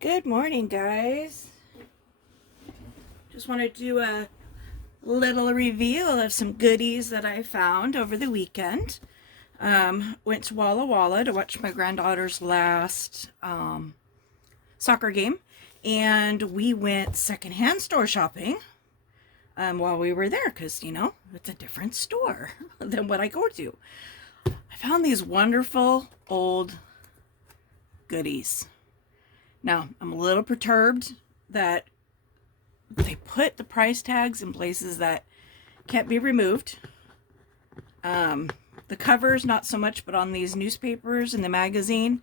Good morning, guys. Just want to do a little review of some goodies that I found over the weekend. Went to Walla Walla to watch my granddaughter's last soccer game, and we went secondhand store shopping while we were there because, it's a different store than what I go to. I found these wonderful old goodies. Now, I'm a little perturbed that they put the price tags in places that can't be removed. The covers, not so much, but on these newspapers and the magazine,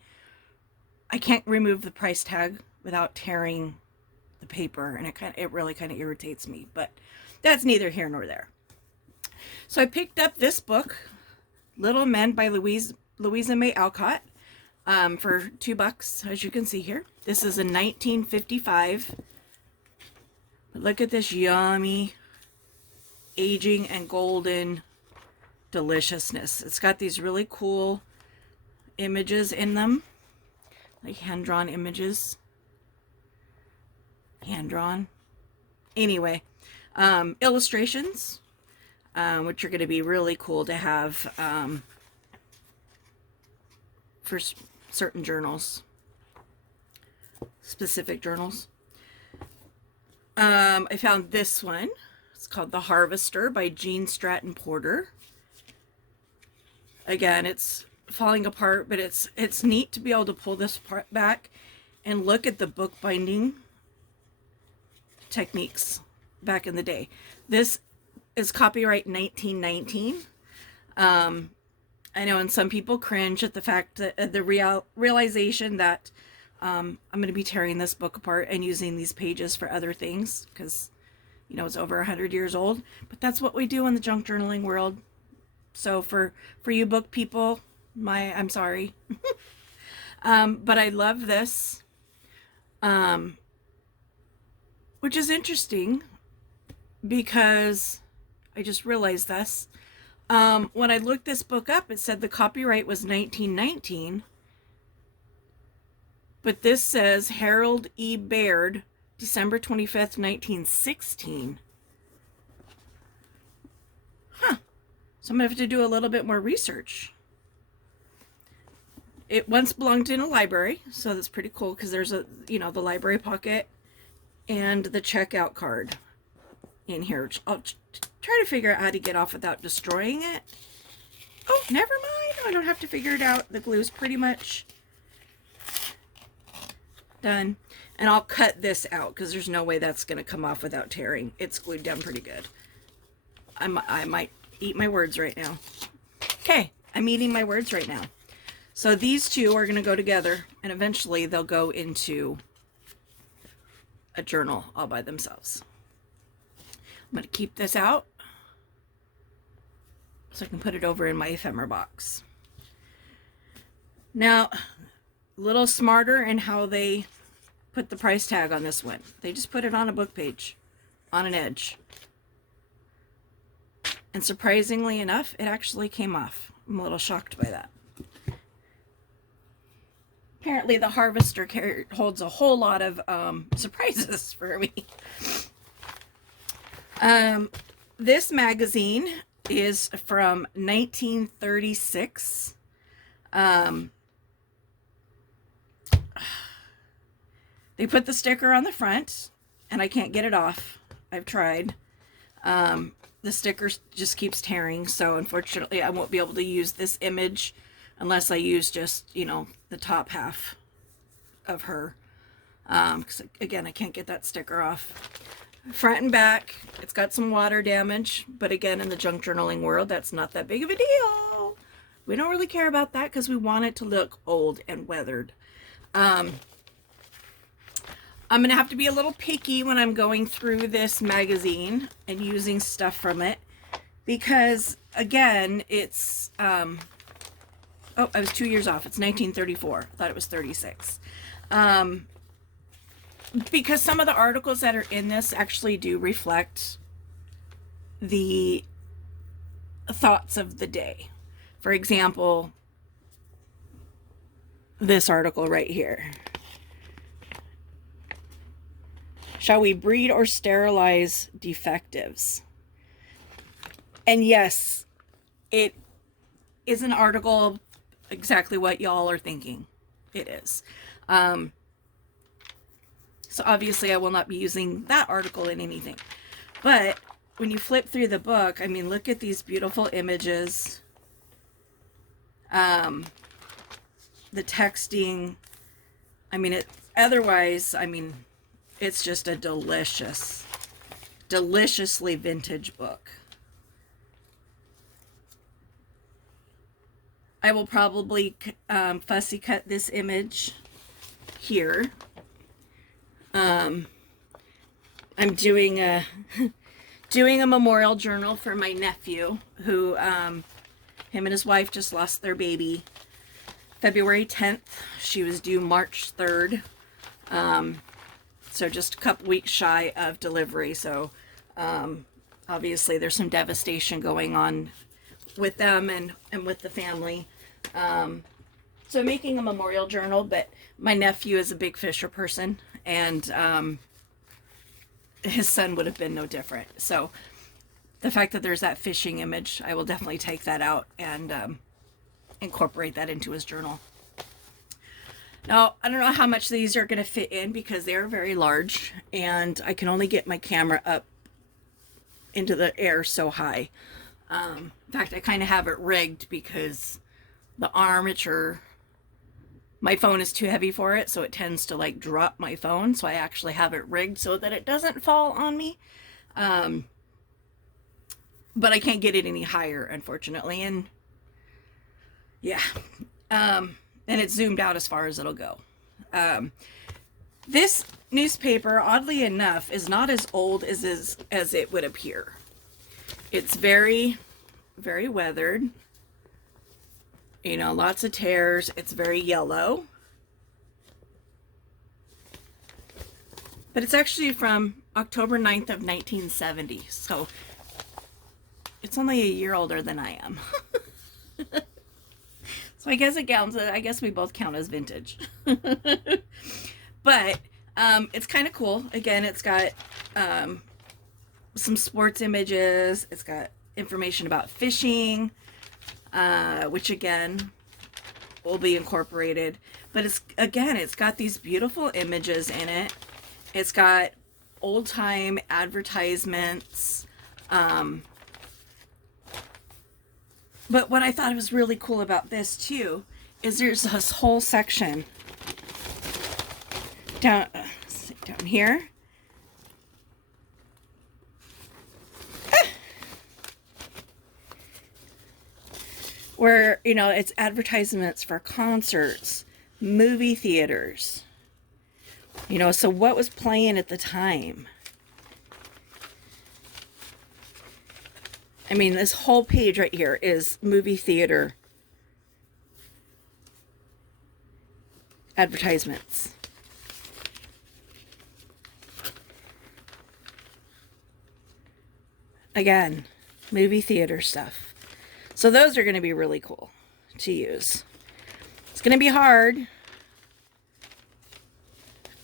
I can't remove the price tag without tearing the paper, and it really kind of irritates me, but that's neither here nor there. So I picked up this book, Little Men by Louisa May Alcott, for $2, as you can see here. This is a 1955. But look at this yummy aging and golden deliciousness. It's got these really cool images in them, like hand-drawn images. Hand-drawn. Anyway, illustrations, which are going to be really cool to have for certain journals, specific journals. I found this one. It's called The Harvester by Gene Stratton Porter. Again, it's falling apart, but it's neat to be able to pull this part back and look at the bookbinding techniques back in the day. This is copyright 1919. I know, and some people cringe at the fact that the realization that I'm going to be tearing this book apart and using these pages for other things because, it's over 100 years old. But that's what we do in the junk journaling world. So for you book people, I'm sorry. But I love this, which is interesting because I just realized this. When I looked this book up, it said the copyright was 1919, but this says Harold E. Baird, December 25th, 1916. So I'm going to have to do a little bit more research. It once belonged in a library, so that's pretty cool because there's the library pocket and the checkout card in here, which I'll try to figure out how to get off without destroying it. Oh, never mind. I don't have to figure it out. The glue's pretty much done. And I'll cut this out because there's no way that's going to come off without tearing. It's glued down pretty good. I might eat my words right now. Okay, I'm eating my words right now. So these two are going to go together, and eventually they'll go into a journal all by themselves. I'm going to keep this out so I can put it over in my ephemera box. Now, a little smarter in how they put the price tag on this one. They just put it on a book page, on an edge. And surprisingly enough, it actually came off. I'm a little shocked by that. Apparently, the Harvester holds a whole lot of surprises for me. This magazine is from 1936. They put the sticker on the front, and I can't get it off. I've tried. The sticker just keeps tearing, so unfortunately I won't be able to use this image unless I use just, the top half of her. Because, again, I can't get that sticker off. Front and back, it's got some water damage, but again, in the junk journaling world, that's not that big of a deal. We don't really care about that because we want it to look old and weathered. I'm going to have to be a little picky when I'm going through this magazine and using stuff from it because, again, it's, I was 2 years off. It's 1934. I thought it was 36. Because some of the articles that are in this actually do reflect the thoughts of the day. For example, this article right here. Shall we breed or sterilize defectives? And yes, it is an article exactly what y'all are thinking. It is. So obviously I will not be using that article in anything. But when you flip through the book, I mean, look at these beautiful images. The texting. I mean, otherwise, I mean, it's just a deliciously vintage book. I will probably fussy cut this image here. I'm doing a memorial journal for my nephew, who him and his wife just lost their baby February 10th. She was due March 3rd. So just a couple weeks shy of delivery. So obviously there's some devastation going on with them and with the family. So making a memorial journal, but my nephew is a big Fisher person, and his son would have been no different. So the fact that there's that fishing image, I will definitely take that out and incorporate that into his journal. Now, I don't know how much these are going to fit in because they are very large, and I can only get my camera up into the air so high. In fact, I kind of have it rigged because the armature, my phone is too heavy for it, so it tends to like drop my phone. So I actually have it rigged so that it doesn't fall on me. But I can't get it any higher, unfortunately. And yeah, and it's zoomed out as far as it'll go. This newspaper, oddly enough, is not as old as it would appear. It's very, very weathered. You know, lots of tears. It's very yellow. But it's actually from October 9th of 1970. So it's only a year older than I am. So I guess it counts. I guess we both count as vintage. But it's kind of cool. Again, it's got some sports images. It's got information about fishing, which again will be incorporated. But it's got these beautiful images in it. It's got old time advertisements. But what I thought was really cool about this too is there's this whole section down here. Where, you know, it's advertisements for concerts, movie theaters. You know, so what was playing at the time? I mean, this whole page right here is movie theater advertisements. Again, movie theater stuff. So those are going to be really cool to use. It's going to be hard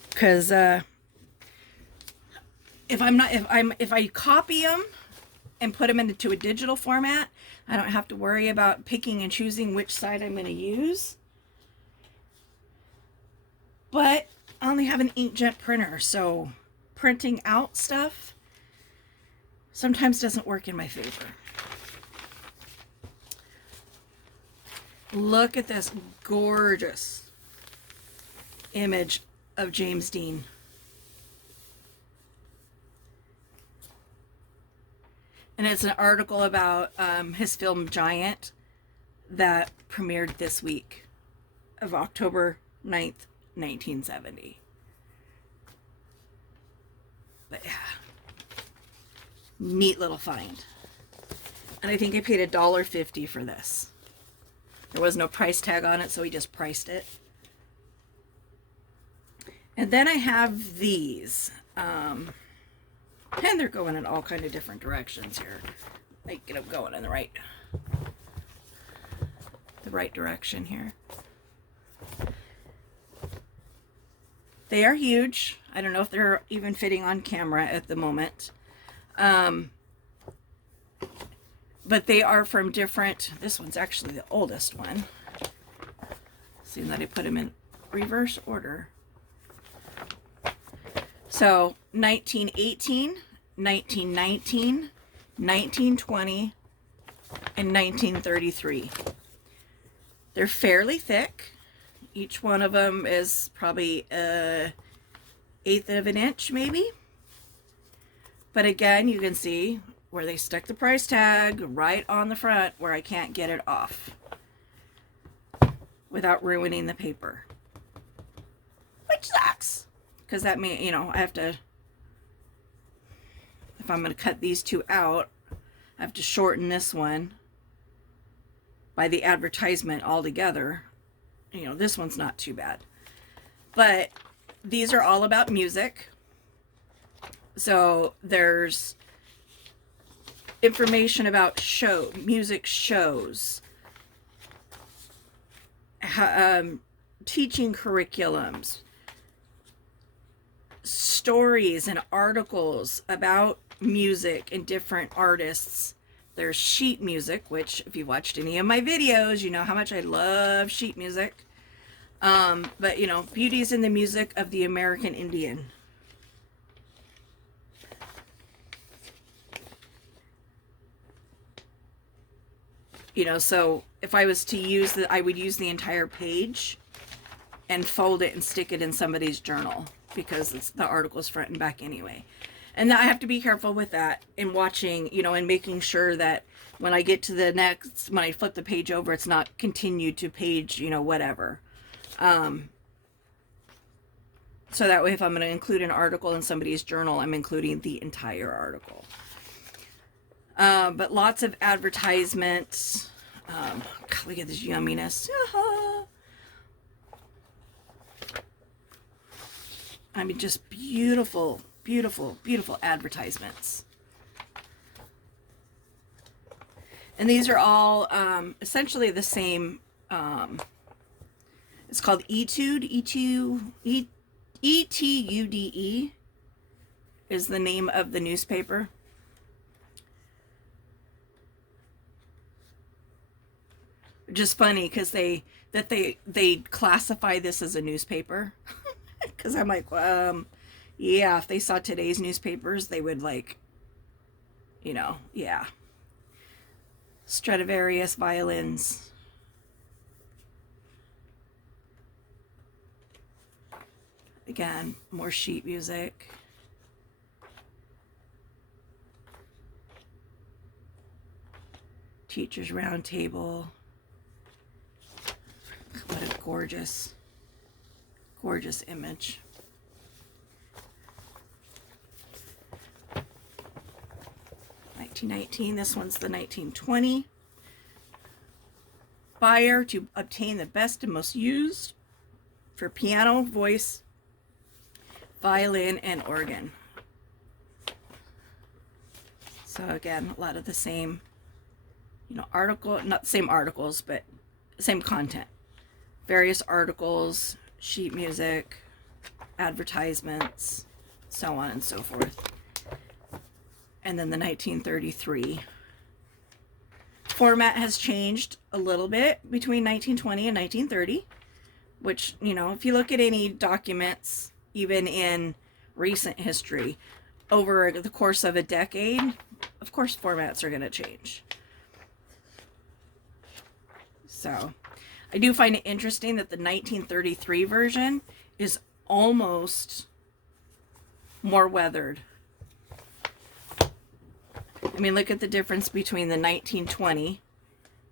because if I copy them and put them into a digital format, I don't have to worry about picking and choosing which side I'm going to use. But I only have an inkjet printer, so printing out stuff sometimes doesn't work in my favor. Look at this gorgeous image of James Dean. And it's an article about his film Giant that premiered this week of October 9th, 1970. But yeah, neat little find. And I think I paid $1.50 for this. There was no price tag on it, so we just priced it. And then I have these. And they're going in all kind of different directions here. I get them going in the right direction here. They are huge. I don't know if they're even fitting on camera at the moment. But they are from different, this one's actually the oldest one. Seeing that I put them in reverse order. So 1918, 1919, 1920, and 1933. They're fairly thick. Each one of them is probably an eighth of an inch maybe. But again, you can see where they stuck the price tag right on the front where I can't get it off without ruining the paper, which sucks, because that means, you know, I have to, if I'm going to cut these two out, I have to shorten this one by the advertisement altogether. You know, this one's not too bad, but these are all about music. So there's information about music shows, teaching curriculums, stories and articles about music and different artists. There's sheet music, which if you've watched any of my videos, you know how much I love sheet music. But you know, beauties in the music of the American Indian. You know, so if I was to use I would use the entire page and fold it and stick it in somebody's journal, because it's the article's front and back anyway. And I have to be careful with that in watching, you know, and making sure that when I get to the next, when I flip the page over, it's not continued to page, you know, whatever. So that way, if I'm going to include an article in somebody's journal, I'm including the entire article. But lots of advertisements. God, look at this yumminess. I mean, just beautiful, beautiful, beautiful advertisements. And these are all essentially the same. It's called Etude. ETUDE is the name of the newspaper. Just funny because they classify this as a newspaper. Because I'm like, yeah, if they saw today's newspapers, they would, like, you know, yeah. Stradivarius violins. Again, more sheet music. Teachers Round Table. What a gorgeous, gorgeous image. $19.19. This one's the 1920. Buyer to obtain the best and most used for piano, voice, violin, and organ. So again, a lot of the same, you know, not the same articles, but same content. Various articles, sheet music, advertisements, so on and so forth. And then the 1933. Format has changed a little bit between 1920 and 1930, which, you know, if you look at any documents, even in recent history, over the course of a decade, of course formats are going to change. So I do find it interesting that the 1933 version is almost more weathered. I mean, look at the difference between the 1920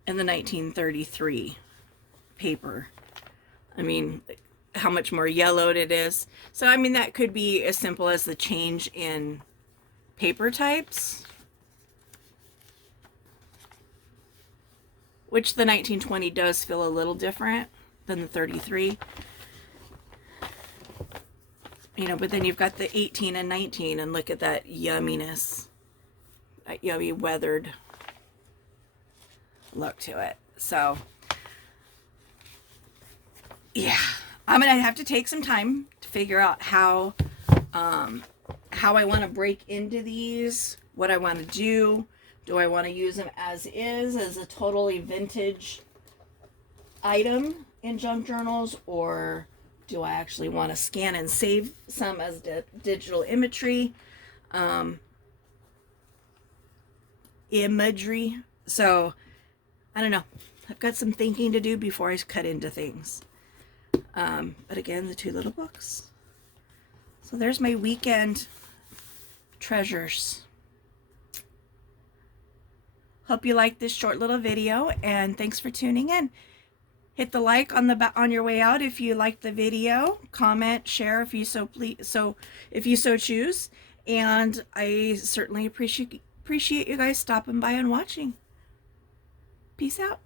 and the 1933 paper. I mean, how much more yellowed it is. So, I mean, that could be as simple as the change in paper types, which the 1920 does feel a little different than the 33. You know, but then you've got the 18 and 19, and look at that yumminess. That yummy weathered look to it. So, yeah. I'm going to have to take some time to figure out how how I want to break into these, what I want to do. Do I want to use them as is, as a totally vintage item in junk journals, or do I actually want to scan and save some as digital imagery? Imagery. So, I don't know. I've got some thinking to do before I cut into things. But again, the two little books. So there's my weekend treasures. Hope you liked this short little video, and thanks for tuning in. Hit the like on your way out if you liked the video. Comment, share if you if you so choose. And I certainly appreciate you guys stopping by and watching. Peace out.